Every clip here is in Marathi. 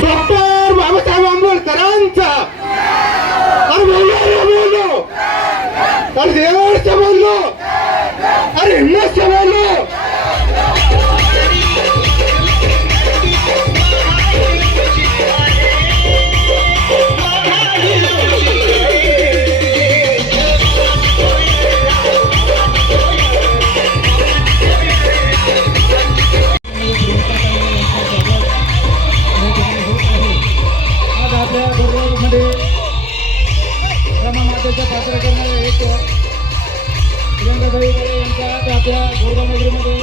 डॉक्टर बाबासाहेब आंबेडकरांचा अरे बोलो अरे देवाचं बोललो अरे हिंमतचं बोललो पात्र करणारे एक प्रियंकाबाई यांचा आपल्या गोरगावनगरीमध्ये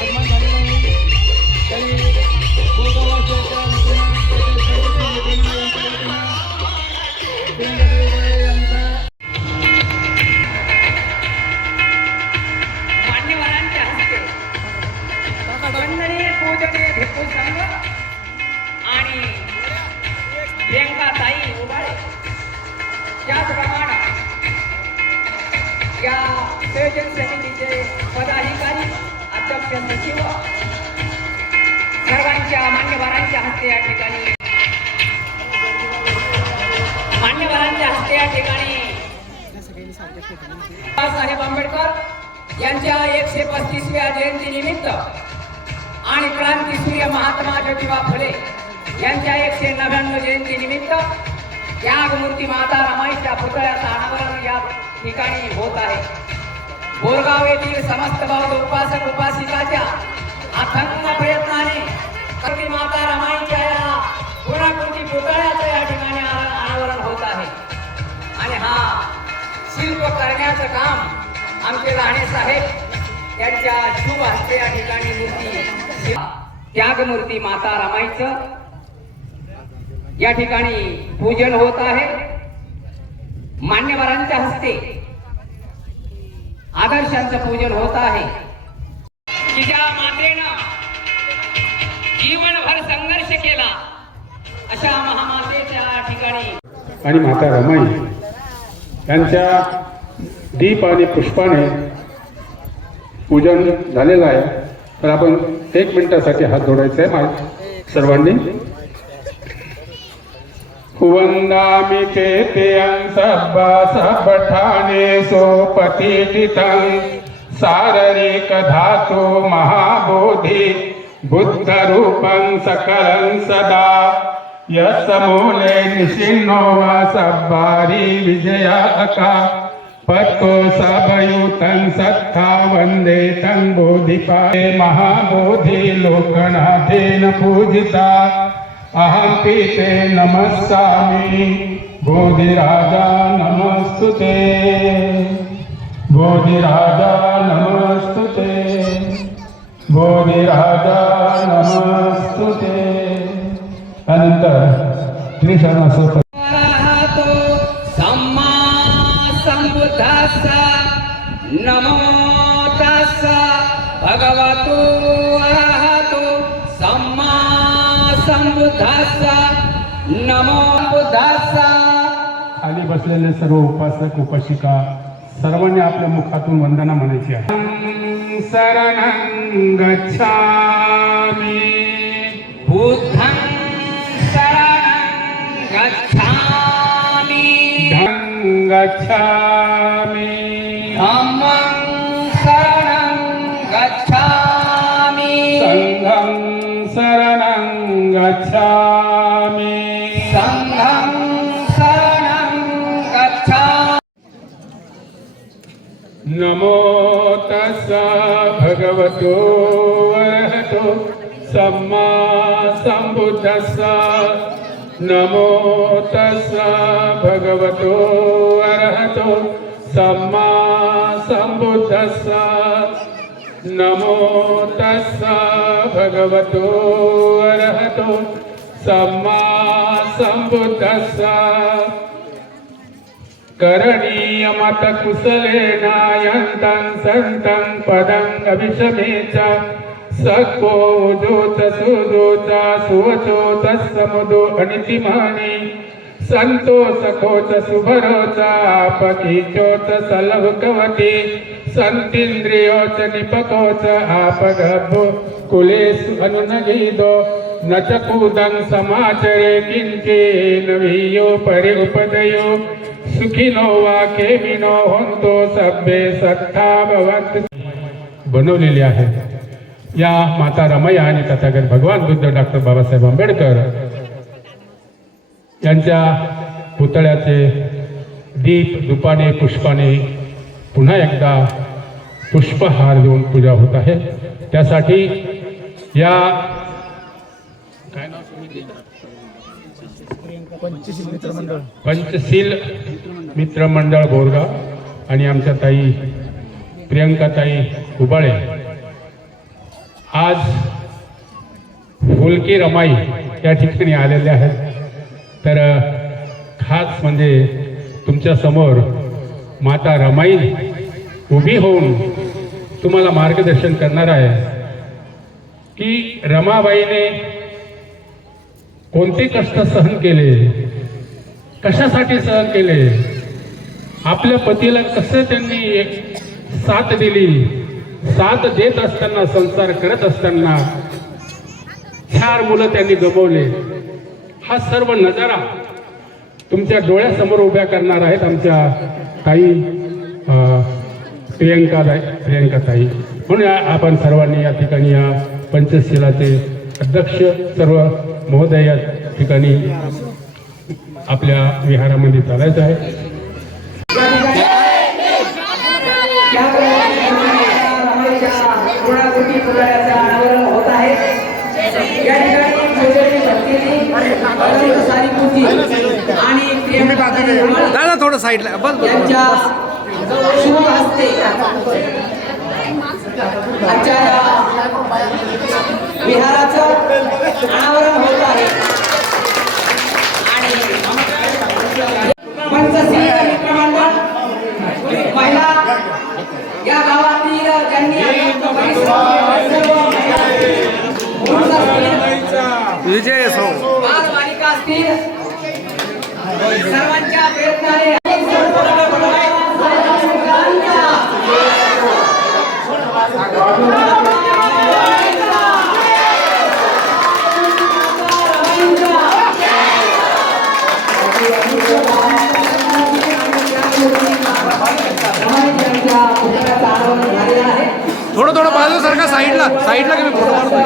आगमन झालेलं आहे. त्यांनी गोरगाववासियांच्या मान्यवरांच्या हस्ते वंदनीय पूजनीय भिक्खू संघ आणि प्रियंकाताई उभाळे त्याचप्रमाणे या संयोजन समितीचे पदाधिकारी अध्यक्ष सचिव सर्वांच्या मान्यवरांच्या हस्ते या ठिकाणी बाबासाहेब आंबेडकर यांच्या 135व्या जयंतीनिमित्त आणि क्रांतीसूर्य महात्मा ज्योतिबा फुले यांच्या 199 जयंतीनिमित्त त्यागमूर्ती माता रमाईच्या पुतळ्याचं अनावरण या ठिकाणी होत आहे. बोरगाव येथील समस्त बौद्ध उपासक उपासिकाच्या अथक प्रयत्नाने माता रमाईच्या या पूर्णाकृती पुतळ्याचं या ठिकाणी अनावरण होत आहे. आणि हा शिल्प करण्याचं काम आमचे राणे साहेब यांच्या शुभ हस्ते या ठिकाणी मूर्ती त्यागमूर्ती माता रमाईचं या ठिकाणी पूजन होत आहे. मान्यवरांच्या हस्ते आदर्शांचं पूजन होत आहे. की ज्या मातेनं जीवनभर संघर्ष केला अशा महामातेच्या ठिकाणी आणि माता रमाई यांच्या दीप आणि पुष्पाने पूजन झालेलं आहे. तर आपण 1 मिनिटासाठी हात जोडायचा आहे सर्वांनी. वंदामि केतयं सब्बा सब्बठाने सोपतिठितं शारीरिक धातु महाबोधि बुद्धरूपं सकलं सदा यस्मूले निशिन्नो वा सब्बारी विजयाका पत्तो सबयुतं सत्था वन्दे तं बोधिपाये महाबोधि लोकनाथेन पूजिता अहं पीते नमस्सामि बोधिराजा नमस्तुते बोधिराजा नमस्तुते बोधिराजा नमस्तुते. अनंतर त्रिशरण सम्मा सम्बुद्धस्स नमो तस्स भगवतो अरहतो सम्मा सम्बुद्धस्स नमो बुद्धस्स. खाली बसलेले सर्व उपासक उपासिका सर्वांनी आपल्या मुखातून वंदना म्हणायची आहे. शरणं गच्छामि बुद्धं शरणं गच्छामि गच्छामि धम्मं शरणं गच्छामि संघं शरणं गच्छामि संघं शरणं गच्छामि. नमो तस्स भगवतो अरहतो सम्मा सम्बुद्धस्स नमो तस्स भगवतो अरहतो सम्मा सम्बुद्धस्स नमो तस्स भगवतो अरहतो सम्मा सम्बुद्धस्स. करणीयमत कुशलेनायन्तं सन्तं पदं अभिषमेच सक्को उजोच सुजोच सुवचो तत्समुदो अनितिमानि संतो सखोच सुभरोच आपकीचोच सलहुकवती संतीन्द्रियोच निपकोच आपगभो कुलेषु अनुनगीदो न च कूदं समाचरे किंचिन वियो परि उपदयो सुखिनो वा केमिनो होंतो सभ्ये सत्ता भवन्तु बनवलेली आहे. या माता रमैया आणि तथागत भगवान बुद्ध डॉक्टर बाबासाहेब आंबेडकर यांच्या पुतळ्याचे दीप धुपाने पुष्पाने पुन्हा एकदा पुष्पहार देऊन पूजा होत आहे. त्यासाठी या पंचशील मित्रमंडळ बोरगाव आणि आमच्या ताई प्रियंकाताई उबाळे आज फुलकी रमाई या ठिकाणी आलेले आहेत. तर खास म्हणजे तुमच्या समोर माता रमाई उभी होऊन तुम्हाला मार्गदर्शन करणार आहे की रमाबाईने कोणते कष्ट सहन केले, कशासाठी सहन केले, आपल्या पतीला कसं त्यांनी साथ दिली, साथ देत असताना संसार करत असताना 4 मुलं त्यांनी गमावले. हा सर्व नजारा तुमच्या डोळ्यासमोर उभ्या करणार आहेत आमच्या ताई प्रियंकाताई. म्हणून आपण सर्वांनी या ठिकाणी या पंचशिलाचे अध्यक्ष सर्व महोदय या ठिकाणी आपल्या विहारामध्ये चालायचं आहे. होत आहे. या ठिकाणी दादा थोडं साईडला बस यांच्या शुभ हस्ते आजच्या विहाराचं अनावरण होत आहे. आणि पंचशील मित्रमंडळ महिला या गावातील ज्यांनी विजय असो बालबालिका असतील सर्वांच्या प्रयत्नाने थोडं थोडं बाजू सारखा साईडला की मी फोटो काढतो.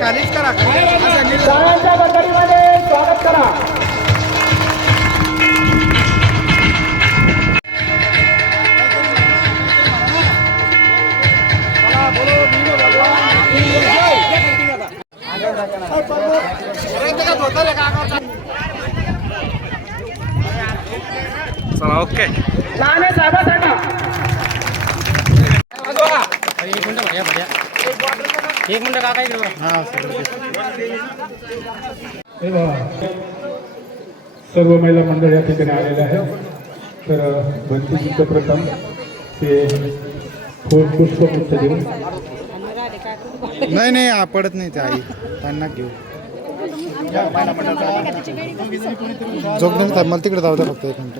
खालीच करा स्वागत करा. चला ओके. नाणे साहेबांसाठी एक मिनिट काका इकडे हे बघा, सर्व महिला मंडळ या ठिकाणी आलेले आहेत. तर भंतीजीचं प्रथम ते पुष्पगुच्छ देऊन नाही हा पडत नाही ते आई त्यांना घेऊ जोगदम मला तिकडे जाऊ द्या फक्त 1 मिनिट.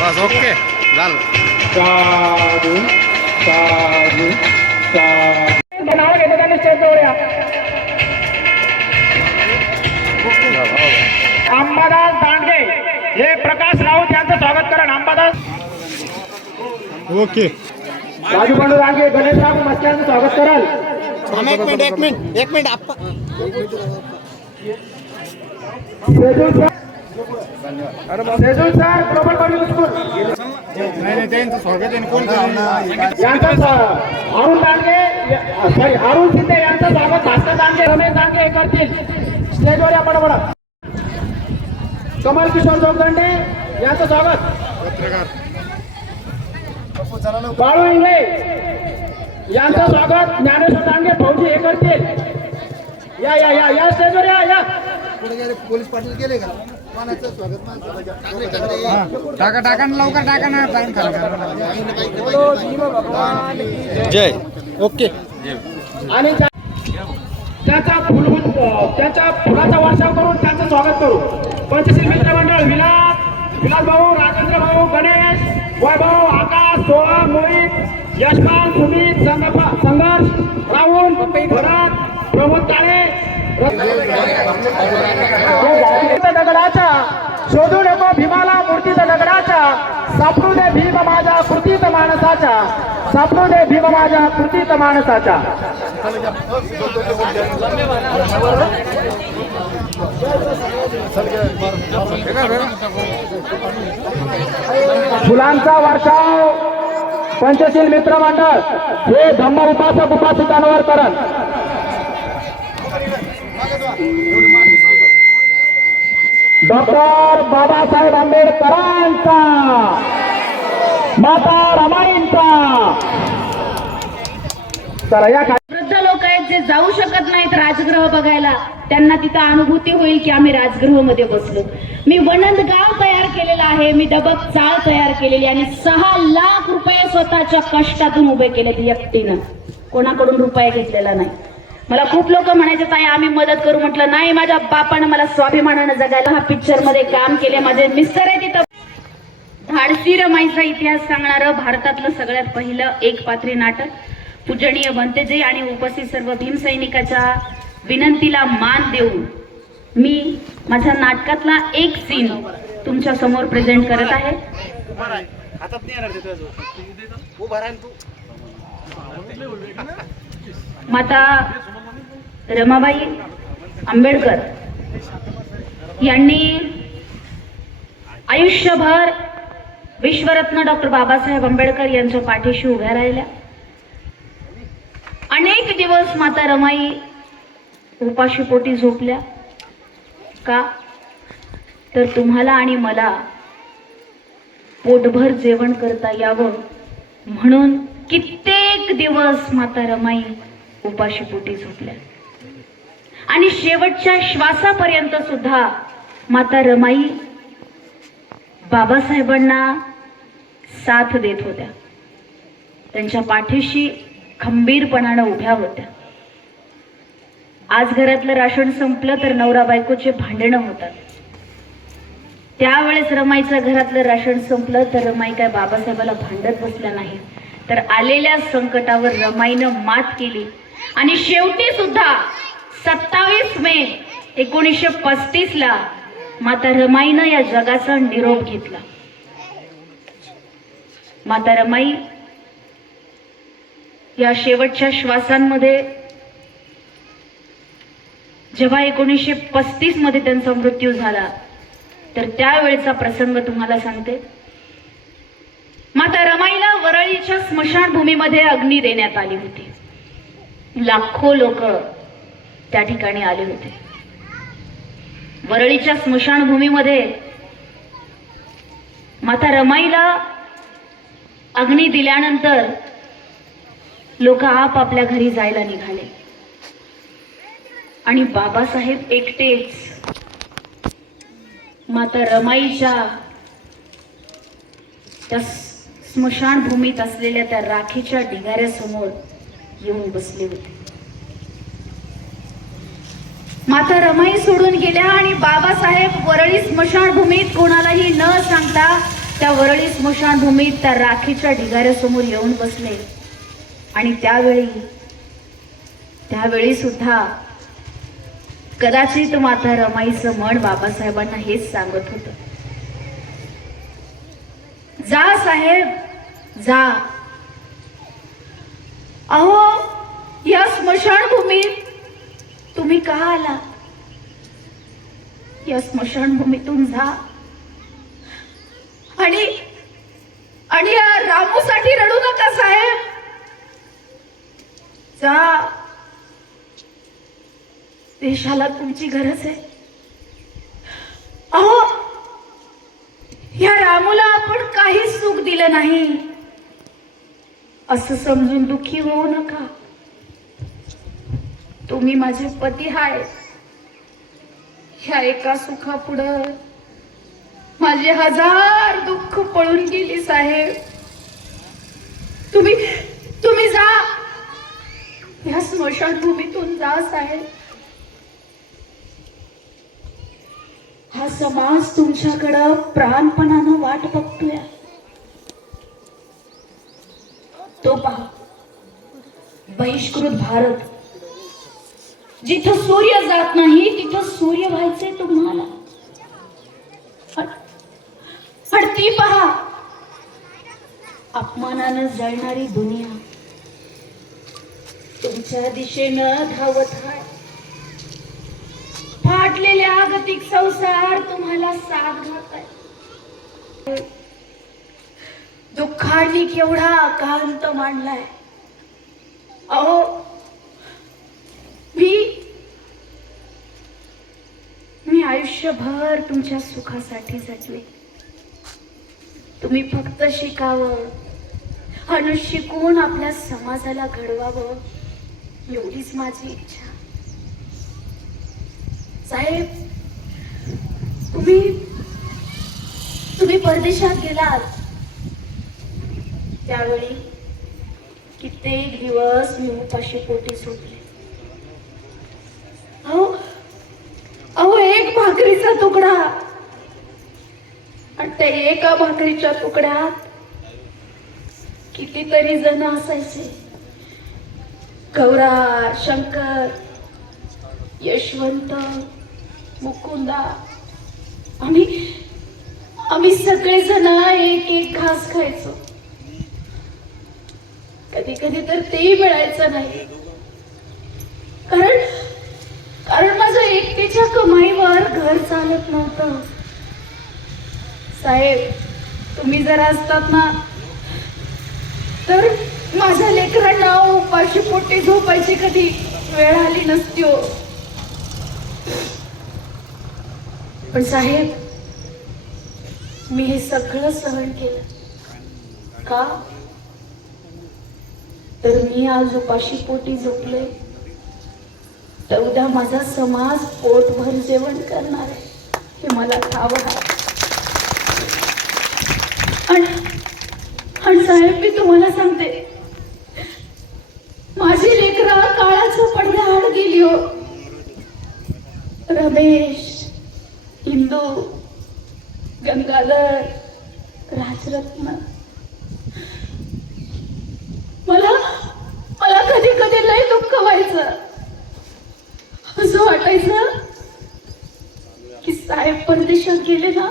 बस ओके झालं. साधू साधू साधू नाव घेतो त्यांनी स्टेज जवळ या. अंबादास दांडगे हे प्रकाश राऊत यांचं स्वागत करा. अंबादास ओके. राजू बंडू दांडगे गणेशराव मस्के यांचं स्वागत कराल. एक मिनिट आप्पा. सेजूल सर ग्लोबल पब्लिक स्कूल नाही त्यांचं स्वागत आहे. कोण करणार? यांचं अरुण दांडगे सॉरी अरुण शिंदे यांचं स्वागत भास्कर दांडगे रमेश दांडगे हे करतील. स्टेजवर या बडबड. कमल किशोर जोगदंडे यांचं स्वागत. पत्रकार बाळू इंगळे यांचं स्वागत. ज्ञानेश्वर दांडगे फौजी हे करतील. या या या या स्टेजवर या या. पोलीस पाटील गेले का? टाका टाका ना लवकर टाका ना. टाइम जय. ओके. आणि त्याचा फुलाचा वर्षाव करून त्यांचं स्वागत करू. पंचशील मित्र मंडळ विलास भाऊ, राजेंद्र भाऊ, गणेश, वैभव, आकाश, सोहम, मोहित, यशपाल, सुमित, संघर्ष, राहुल, भरत, प्रमोद काळे. दगडाच्या शोधू नको भीमाला मूर्तीचा दगडाच्या. सापडू दे भीम माझ्या कृतीत माणसाच्या. सापडू दे भीम माझ्या कृतीत माणसाच्या. फुलांचा वर्षाव पंचशील मित्र मंडळ हे धम्म उपासक उपासिकांवर करण. डॉक्टर बाबासाहेब आंबेडकरांचा, माता रमाईंचा. चला या. वृद्ध लोक आहेत जे जाऊ शकत नाहीत राजगृह बघायला, त्यांना तिथं अनुभूती होईल की आम्ही राजगृहामध्ये बसलो. मी वनंद गाव तयार केलेलं आहे. मी डबक चाळ तयार केलेली आणि 6 लाख रुपये स्वतःच्या कष्टातून उभे केलेत एकटीनं. कोणाकडून रुपये घेतलेला नाही. मला खूप लोक म्हणायचे ताई आम्ही मदत करू. म्हटलं नाही, माझ्या बापानं मला स्वाभिमानानं जगायला हा पिक्चर मध्ये काम केले. माझे मिस्टर आहे तिथं. धाडसी रमाईचा इतिहास सांगणारं भारतातलं सगळ्यात पहिलं एक पात्री नाटक पूजनीय बनतेजे आणि उपस्थित सर्व भीमसैनिकाच्या विनंतीला मान देऊन मी माझ्या नाटकातला एक सीन तुमच्या समोर प्रेझेंट करत आहे. माता रमाबाई आंबेडकर यांनी आयुष्यभर विश्वरत्न डॉक्टर बाबासाहेब आंबेडकर यांच्या पाठीशी उभ्या राहिल्या. अनेक दिवस माता रमाई उपाशी पोटी झोपल्या. का तर तुम्हाला आणि मला पोटभर जेवण करता यावं म्हणून कित्येक दिवस माता रमाई उपाशी पोटी झोपल्या. आणि शेवटच्या श्वासापर्यंत सुद्धा माता रमाई बाबासाहेबांना साथ देत होत्या. त्यांच्या पाठीशी खंबीरपणानं उभ्या होत्या. आज घरातलं राशन संपलं तर नवरा बायकोचे भांडणं होतात. त्यावेळेस रमाईच्या घरातलं राशन संपलं तर रमाई काय बाबासाहेबाला भांडत बसल्या नाही, तर आलेल्या संकटावर रमाईनं मात केली. आणि शेवटी सुद्धा 27 मे 1935 ला माता रमाईनं या जगाचा निरोप घेतला. माता रमाई या शेवटच्या श्वासांमध्ये जेव्हा 1935 मध्ये त्यांचा मृत्यू झाला तर त्यावेळेचा प्रसंग तुम्हाला सांगते. माता रमाईला वरळीच्या स्मशानभूमीमध्ये अग्नी देण्यात आली होती. लाखो लोक त्या ठिकाणी आले होते. वरळीच्या स्मशानभूमीमध्ये माता रमाईला अग्नी दिल्यानंतर लोक आपापल्या घरी जायला निघाले. आणि बाबासाहेब एकटेच माता रमाईच्या त्या स्मशानभूमीत असलेल्या त्या राखीच्या ढिगाऱ्यासमोर येऊन बसले होते. माता रमाई सोडून गेल्या आणि बाबासाहेब वरळी स्मशानभूमीत कोणालाही न सांगता त्या वरळी स्मशानभूमीत त्या राखीच्या ढिगाऱ्यासमोर येऊन बसले. आणि त्यावेळी त्यावेळी सुद्धा कदाचित माता रमाईचं मन बाबासाहेबांना हेच सांगत होतं, जा साहेब जा. अहो, या स्मशानभूमीत तुम्ही का आला? या स्मशानभूमीतून जा आणि या रामूसाठी रडू नका साहेब. जा, देशाला तुमची गरज आहे. अहो, या रामूला आपण काही सुख दिलं नाही असं समजून दुःखी होऊ नका. तुम्ही माझे पती हाय. ह्या एका सुखापुढं माझे 1000 दुःख पळून गेली साहेब. तुम्ही जा, या स्मशानभूमीतून जा साहेब. हा समाज तुमच्याकडं प्राणपणानं वाट बघतोय. तो पहा, बहिष्कृत भारत, जिथं सूर्य जात नाही तिथं सूर्य व्हायचंय तुम्हाला. पण ती पहा, अपमानानं जळणारी दुनिया तुमच्या दिशेनं धावत आहे. फाटलेले जागतिक संसार तुम्हाला साथ घात आहे. दुःखाने केवढा आकांत मांडलाय. अहो, मी आयुष्यभर तुमच्या सुखासाठी झटले. तुम्ही फक्त शिकावं आणि शिकून आपल्या समाजाला घडवावं एवढीच माझी इच्छा. साहेब, तुम्ही परदेशात गेलात त्यावेळी कित्येक दिवस मी उपाशी पोटी झोपले. अहो, एक भाकरीचा तुकडा, आणि त्या एका भाकरीच्या तुकड्यात कितीतरी जण असायचे. गौरा, शंकर, यशवंत, मुकुंदा, आम्ही सगळेजण एक एक घास खायचो. कधी कधी तर तेही मिळायचं नाही, कारण माझ्या एकटीच्या कमाईवर घर चालत नव्हतं. साहेब, तुम्ही जर असतात ना तर माझ्या लेकरांना उपाशी पोटी झोपायची कधी वेळ आली नसती हो. पण साहेब, मी हे सगळं सहन केलं का? तर मी आज उपाशी पोटी झोपले तर उद्या माझा समाज पोटभर जेवण करणार आहे हे मला ठाऊक आहे. आणि साहेब, मी तुम्हाला सांगते, माझी लेकरं काळाच्या पडद्याआड गेली हो. रमेश, इंदू, गंगाधर, राजरत्न. मला कधी कधी लय दुःख व्हायचं. असं वाटायचं की साहेब परदेशात गेले ना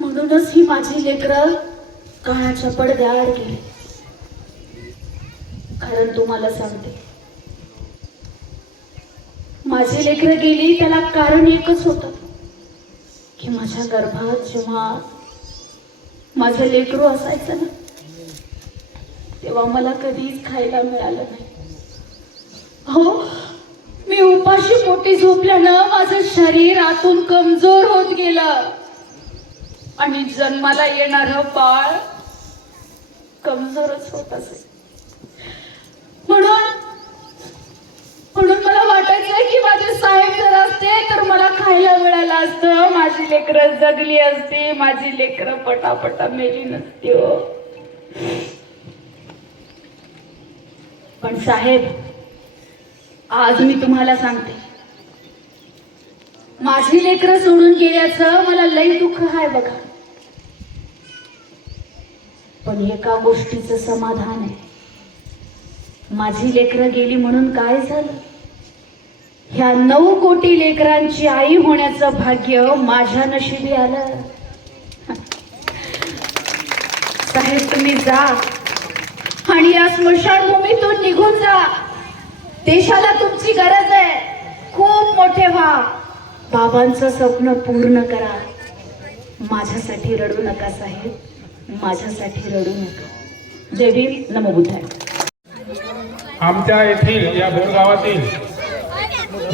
म्हणूनच ही माझी लेकरं काळाच्या पडद्याआड गेली. कारण तुम्हाला सांगते, माझी लेकरं गेली त्याला कारण एकच होतं की माझ्या गर्भात जेव्हा माझं लेकरू असायचं ना तेव्हा मला कधीच खायला मिळालं नाही. हो, मी उपाशी पोटी झोपल्यानं माझं शरीर आतून कमजोर होत गेलं आणि जन्माला येणारं बाळ कमजोरच होत असे. म्हणून मला वाटायचं की माझे साहेब जर असते तर मला खायला मिळालं असतं, माझी लेकरं जगली असती, माझी लेकरं पटापटा मेली नसती हो. पण साहेब, आज मी तुम्हाला सांगते, माझी लेकरं सोडून गेल्याचं मला लई दुःख आहे बघा. पण एका गोष्टीचं समाधान आहे, माझी लेकरं गेली म्हणून काय झालं? ह्या 9 कोटी लेकरांची आई होण्याचं भाग्य माझ्या नशिबी आलं. साहेब तुम्ही जा आणि या स्मशानभूमीतून निघून जा. देशाला तुमची गरज आहे. खूप मोठे व्हा. बाबांचं स्वप्न पूर्ण करा. माझ्यासाठी रडू नका साहेब, माझ्यासाठी रडू नका. जय भीम, नमो बुद्धाय. आमच्या येथील या बोरगावातील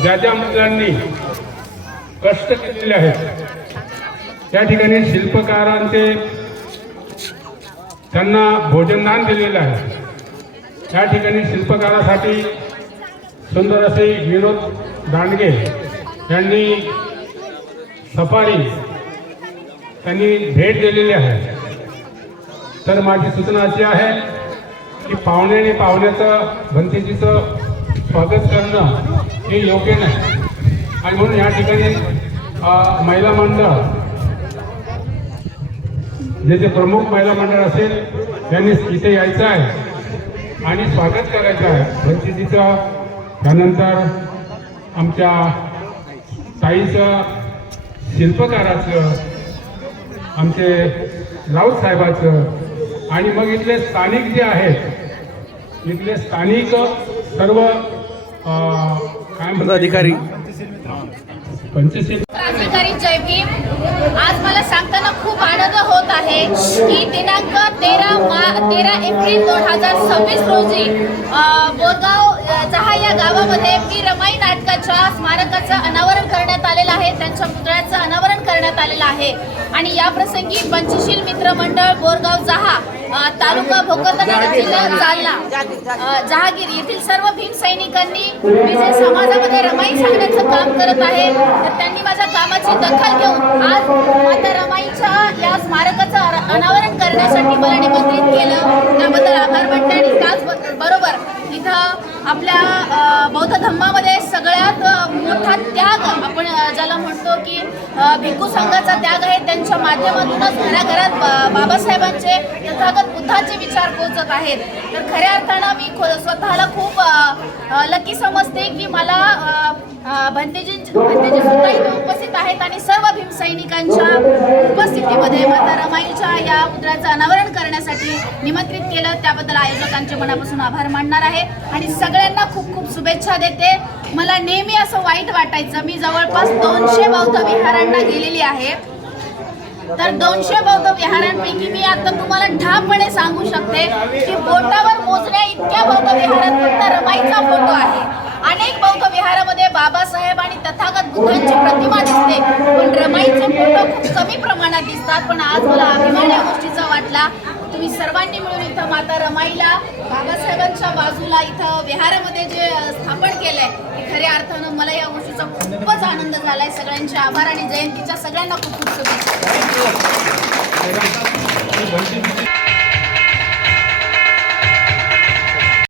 ज्या ज्या मुलांनी कष्ट केलेले आहेत त्या ठिकाणी शिल्पकारांचे त्यांना भोजनदान दिलेलं आहे. त्या ठिकाणी शिल्पकारासाठी सुंदर असे विनोद दांडगे यांनी सफारी त्यांनी भेट दिलेली आहे. तर माझी सूचना अशी आहे की पाहुण्याने पाहुण्याचं भंतेजीचं स्वागत करणं हे योग्य नाही आणि म्हणून या ठिकाणी महिला मंडळ जे प्रमुख महिला मंडळ असेल त्यांनी इथे यायचं आहे आणि स्वागत करायचं आहे भंतेजीचं. त्यानंतर आमच्या ताईचं, शिल्पकाराचं, आमचे राऊत साहेबाचं आणि मग इथले स्थानिक जे आहेत इथले स्थानिक सर्व काय म्हणतात अधिकारी पंचशील क्रांतिकारी जय भीम. आज मला सांगताना खूप आनंद होत आहे की दिनांक 13 एप्रिल 2026 रोजी बोरगाव जहा या गावामध्ये मी रमाई नाटकाच्या स्मारकाचं अनावरण करण्यात आलेलं आहे. त्यांच्या पुतळ्याचं अनावरण करण्यात आलेलं आहे आणि या प्रसंगी पंचशील मित्र मंडळ बोरगाव जहा तालुका भोकरदन जिल्हा जालना जहागीर येथील सर्व भीम सैनिकांनी मी जे समाजामध्ये रमाई सांगण्याचं काम करत आहे तर त्यांनी माझ्या कामाची दखल घेऊन आज माता रमाईच्या या स्मारकाचं अनावरण करण्यासाठी मला निमंत्रित केलं. त्याबद्दल आभार मानते. आणि त्याचबरोबर इथं आपल्या बौद्ध धम्मामध्ये सगळ्यात मोठा त्याग आपण ज्याला म्हणतो की भिक्खू संघाचा त्याग आहे. त्यांच्या माध्यमातूनच घराघरात बाबासाहेबांचे तथागत बुद्धाचे विचार पोहोचत आहेत. तर खऱ्या अर्थानं मी स्वतःला खूप लकी समजते की मला भंतेजी सुद्धा इथे उपस्थित आहेत आणि सर्व भीम सैनिकांच्या उपस्थितीमध्ये माता रमाईच्या या पुतळ्याचं अनावरण करण्यासाठी निमंत्रित केलं. त्याबद्दल आयोजकांचे मनापासून आभार मानणार आहे आणि सगळ्यांना खूप खूप शुभेच्छा देते. मला नेहमी असं वाईट वाटायचं. मी जवळपास 200 बौद्ध विहारांना गेलेली आहे. तर 200 बौद्ध विहारांपैकी मी आता तुम्हाला ठामपणे सांगू शकते की बोटावर मोजण्या इतक्या बौद्ध विहारात फक्त रमाईचा फोटो आहे. अनेक बौद्ध विहारामध्ये बाबासाहेब आणि तथागत बुद्धांची प्रतिमा दिसते पण रमाईचे फोटो खूप कमी प्रमाणात दिसतात. पण आज मला अभिमान या गोष्टीचा वाटला. तुम्ही सर्वांनी मिळून इथं माता रमाईला बाबासाहेबांच्या बाजूला इथं विहारामध्ये जे स्थापन केलंय हे खऱ्या अर्थानं मला या गोष्टीचा खूपच आनंद झालाय. सगळ्यांचे आभार आणि जयंतीच्या सगळ्यांना खूप खूप शुभेच्छा.